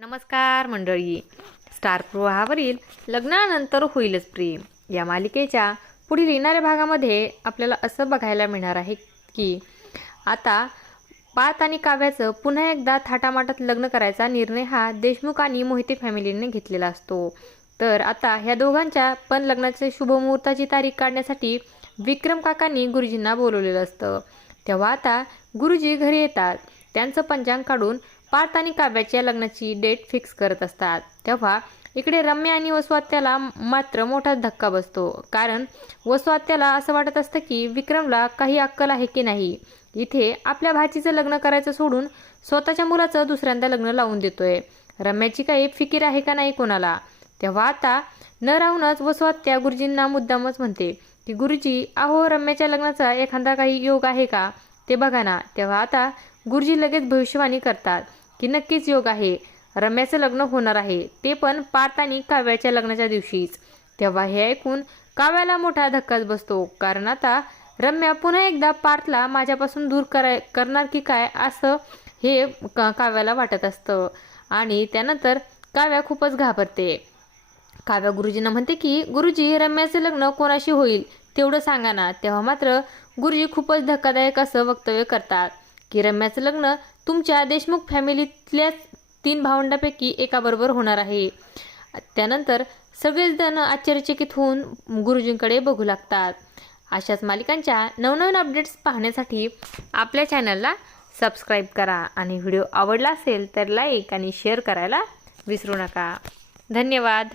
नमस्कार मंडळी, स्टार प्रवाहावरील लग्नानंतर होईलच प्रेम या मालिकेच्या पुढील येणाऱ्या भागामध्ये आपल्याला असं बघायला मिळणार आहे की आता पार्थ आणि काव्याचं पुन्हा एकदा थाटामाटात लग्न करायचा निर्णय हा देशमुख आणि मोहिते फॅमिलीने घेतलेला असतो। तर आता ह्या दोघांच्या पण लग्नाचे शुभमुहूर्ताची तारीख काढण्यासाठी विक्रम काकांनी गुरुजींना बोलवलेलं असतं। तेव्हा आता गुरुजी घरी येतात, त्यांचं पंचांग काढून पार्थ आणि काव्याच्या लग्नाची डेट फिक्स करत असतात। तेव्हा इकडे रम्या आणि वसुआत्याला मात्र मोठा धक्का बसतो, कारण वसुआत्याला असं वाटत असतं की विक्रमला काही अक्कल आहे की नाही, इथे आपल्या भाचीचं लग्न करायचं सोडून स्वतःच्या मुलाचं दुसऱ्यांदा लग्न लावून देतोय। रम्याची काही फिकीर आहे का नाही कोणाला। तेव्हा आता न राहूनच वसुआत्या गुरुजींना मुद्दामच म्हणते की गुरुजी, अहो रम्याच्या लग्नाचा एखादा काही योग आहे का ते बघा ना। तेव्हा आता गुरुजी लगेच भविष्यवाणी करतात की नक्कीच योग आहे, रम्याचं लग्न होणार आहे, ते पण पार्थ आणि काव्याच्या लग्नाच्या दिवशीच। तेव्हा हे ऐकून काव्याला मोठा धक्काच बसतो, कारण आता रम्या पुन्हा एकदा पार्थला माझ्यापासून दूर करणार की काय असं हे काव्याला वाटत असतं। आणि त्यानंतर काव्या खूपच घाबरते। काव्या गुरुजींना म्हणते की गुरुजी, रम्याचं लग्न कोणाशी होईल तेवढं सांगा ना। तेव्हा मात्र गुरुजी खूपच धक्कादायक असं वक्तव्य करतात की रम्याचं लग्न तुमच्या देशमुख फॅमिलीतल्या 3 भावंडांपैकी एकाबरोबर होणार आहे। त्यानंतर सगळेच जण आश्चर्यचकित होऊन गुरुजींकडे बघू लागतात। अशाच मालिकांच्या नवनवीन अपडेट्स पाहण्यासाठी आपल्या चॅनलला सबस्क्राईब करा आणि व्हिडिओ आवडला असेल तर लाईक आणि शेअर करायला विसरू नका। धन्यवाद।